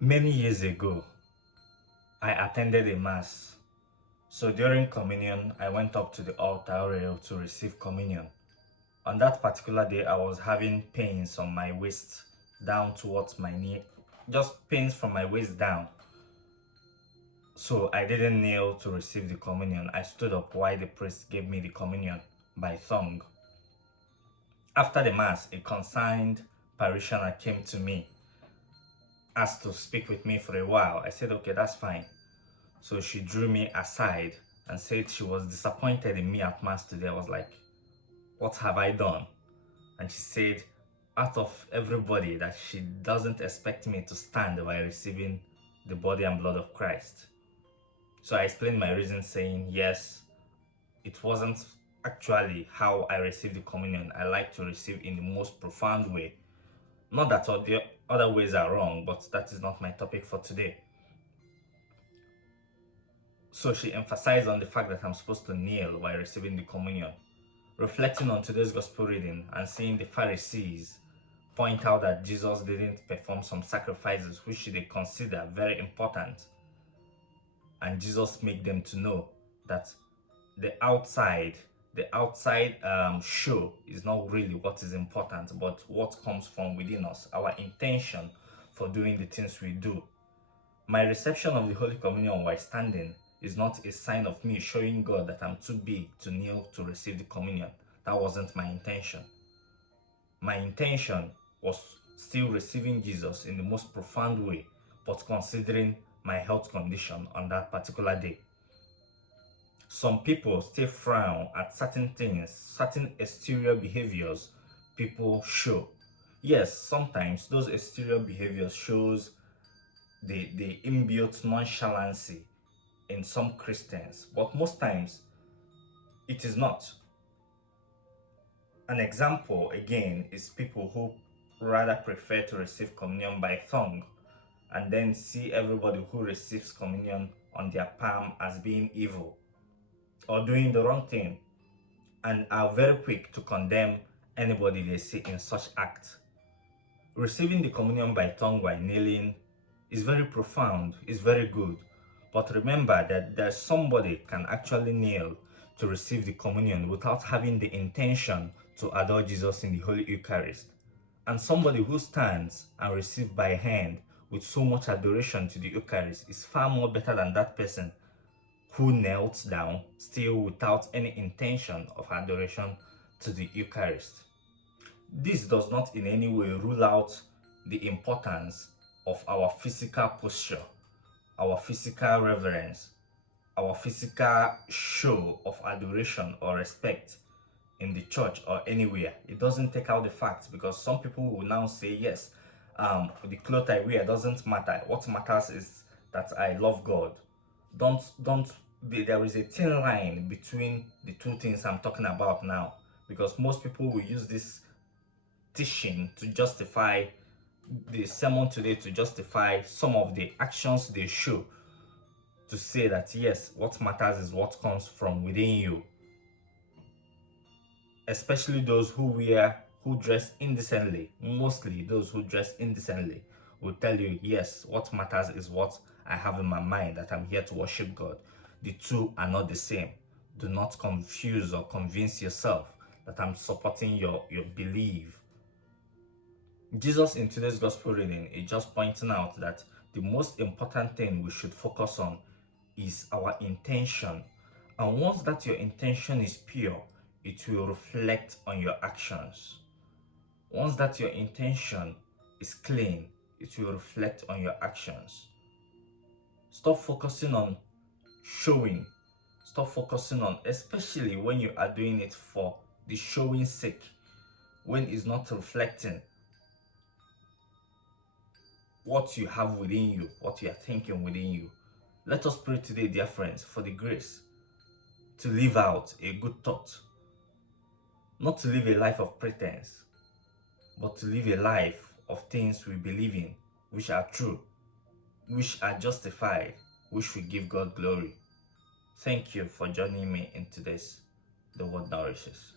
Many years ago, I attended a mass. So during communion, I went up to the altar rail to receive communion. On that particular day, I was having pains on my waist down towards my knee, just pains from my waist down. So I didn't kneel to receive the communion. I stood up while the priest gave me the communion by tongue. After the mass, a concerned parishioner came to me, asked to speak with me for a while. I said, okay, that's fine. So she drew me aside and said she was disappointed in me at mass today. I was like, what have I done? And she said, out of everybody, that she doesn't expect me to stand while receiving the body and blood of Christ. So I explained my reason, saying, yes, it wasn't actually how I received the communion. I like to receive in the most profound way. Not that all the other ways are wrong, but that is not my topic for today. So she emphasized on the fact that I'm supposed to kneel while receiving the communion. Reflecting on today's gospel reading and seeing the Pharisees point out that Jesus didn't perform some sacrifices which they consider very important, and Jesus make them to know that the outside show is not really what is important, but what comes from within us, our intention for doing the things we do. My reception of the Holy Communion while standing is not a sign of me showing God that I'm too big to kneel to receive the communion. That wasn't my intention. My intention was still receiving Jesus in the most profound way, but considering my health condition on that particular day. Some people still frown at certain things, certain exterior behaviors people show. Yes, sometimes those exterior behaviors shows the inbuilt nonchalancy in some Christians, but most times it is not. An example again is people who rather prefer to receive communion by tongue and then see everybody who receives communion on their palm as being evil or doing the wrong thing, and are very quick to condemn anybody they see in such act. Receiving the communion by tongue while kneeling is very profound, is very good. But remember that there's somebody can actually kneel to receive the communion without having the intention to adore Jesus in the Holy Eucharist. And somebody who stands and receives by hand with so much adoration to the Eucharist is far more better than that person who knelt down still without any intention of adoration to the Eucharist. This does not in any way rule out the importance of our physical posture, our physical reverence, our physical show of adoration or respect in the church or anywhere. It doesn't take out the fact, because some people will now say, yes, the clothes I wear doesn't matter. What matters is that I love God. There is a thin line between the two things I'm talking about now, because most people will use this teaching to justify the sermon today, to justify some of the actions they show, to say that yes, what matters is what comes from within you. Especially those who dress indecently, mostly those who dress indecently will tell you, yes, what matters is what I have in my mind, that I'm here to worship God. The two are not the same. Do not confuse or convince yourself that I'm supporting your belief. Jesus in today's gospel reading is just pointing out that the most important thing we should focus on is our intention. And once that your intention is pure, it will reflect on your actions. Once that your intention is clean, it will reflect on your actions. Stop focusing on showing. Stop focusing on, especially when you are doing it for the showing sake, when it's not reflecting what you have within you, what you are thinking within you. Let us pray today, dear friends, for the grace to live out a good thought. Not to live a life of pretense, but to live a life of things we believe in, which are true, which are justified, which will give God glory. Thank you for joining me in today's The Word Nourishes.